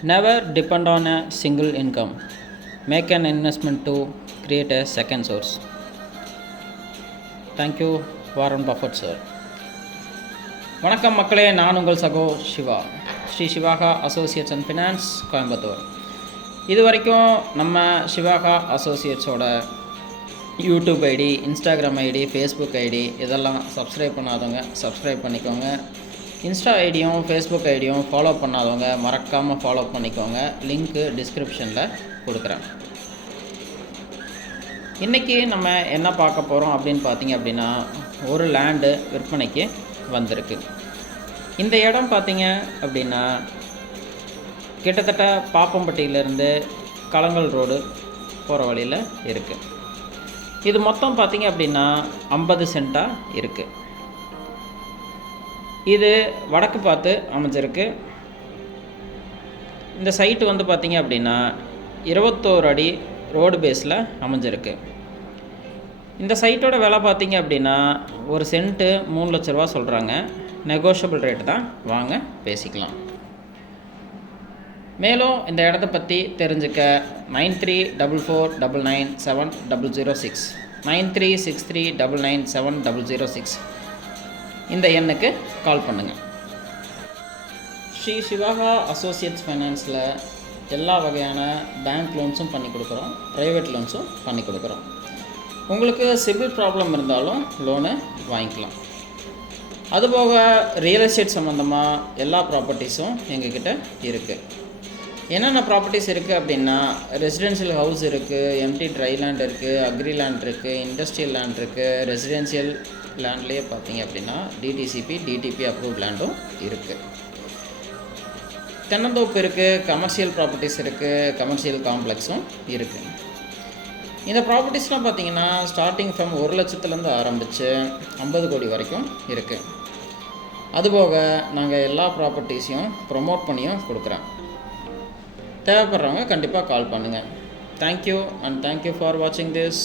Never depend on a single income. Make an investment to create a second source. Thank you, Warren Buffett sir. வணக்கம் மக்களே, நான் உங்கள் சகோ Siva, Sri Sivaka associates and finance, Coimbatore. இது வரைக்கும் நம்ம சிவாகா அசோசியேட்ஸோட YouTube ID, Instagram ID, Facebook ID இதெல்லாம் சப்ஸ்கிரைப் பண்ணாதவங்க சப்ஸ்கிரைப் பண்ணிக்கோங்க. இன்ஸ்டா ஐடியும் ஃபேஸ்புக் ஐடியும் ஃபாலோ பண்ணாதவங்க மறக்காமல் ஃபாலோ பண்ணிக்கோங்க. லிங்க்கு டிஸ்கிரிப்ஷனில் கொடுக்குறேன். இன்றைக்கி நம்ம என்ன பார்க்க போகிறோம் அப்படின்னு பார்த்தீங்க அப்படின்னா, ஒரு லேண்டு விற்பனைக்கு வந்திருக்கு. இந்த இடம் பார்த்தீங்க அப்படின்னா கிட்டத்தட்ட பாப்பம்பட்டியிலேருந்து களங்கல் ரோடு போகிற வழியில் இருக்குது. இது மொத்தம் பார்த்தீங்க அப்படின்னா 50 சென்ட்டாக இருக்குது. இது வடக்கு பார்த்து அமைஞ்சிருக்கு. இந்த சைட்டு வந்து பார்த்திங்க அப்படின்னா 21 அடி ரோடு பேஸில் அமைஞ்சிருக்கு. இந்த சைட்டோட விலை பார்த்திங்க அப்படின்னா ஒரு சென்ட்டு 3 லட்ச ரூபா சொல்கிறாங்க. நெகோஷியபிள் ரேட்டு தான், வாங்க பேசிக்கலாம். மேலும் இந்த இடத்த பற்றி தெரிஞ்சுக்க 9344997006 9363997006 இந்த எண்ணுக்கு கால் பண்ணுங்கள். ஸ்ரீ சிவாகா அசோசியேட்ஸ் ஃபைனான்ஸில் எல்லா வகையான பேங்க் லோன்ஸும் பண்ணி கொடுக்குறோம், ப்ரைவேட் லோன்ஸும் பண்ணி கொடுக்குறோம். உங்களுக்கு சிபில் ப்ராப்ளம் இருந்தாலும் லோனு வாங்கிக்கலாம். அதுபோக ரியல் எஸ்டேட் சம்மந்தமாக எல்லா ப்ராப்பர்ட்டிஸும் எங்ககிட்ட இருக்குது. என்னென்ன ப்ராப்பர்ட்டிஸ் இருக்குது அப்படின்னா, ரெசிடென்ஷியல் ஹவுஸ் இருக்குது, எம்டி ட்ரை லேண்ட் இருக்குது, அக்ரி லேண்ட் இருக்குது, இண்டஸ்ட்ரியல் லேண்ட் இருக்குது. ரெசிடென்ஷியல் லேண்ட்லேயே பார்த்தீங்க அப்படின்னா டிடிசிபி, டிடிபி அப்ரூவ்ட் லேண்டும் இருக்குது. தென்னந்தோப்பு இருக்குது, கமர்ஷியல் ப்ராப்பர்ட்டிஸ் இருக்குது, கமர்ஷியல் காம்ப்ளெக்ஸும் இருக்குது. இந்த ப்ராப்பர்ட்டிஸ்லாம் பார்த்தீங்கன்னா ஸ்டார்டிங் ஃப்ரம் 1 லட்சத்துலேருந்து ஆரம்பித்து 50 கோடி வரைக்கும் இருக்குது. அதுபோக நாங்கள் எல்லா ப்ராப்பர்ட்டிஸையும் ப்ரொமோட் பண்ணியும் கொடுக்குறோம். தேவைப்படுறவங்க கண்டிப்பாக கால் பண்ணுங்கள். தேங்க்யூ அண்ட் தேங்க்யூ ஃபார் வாட்சிங் திஸ்.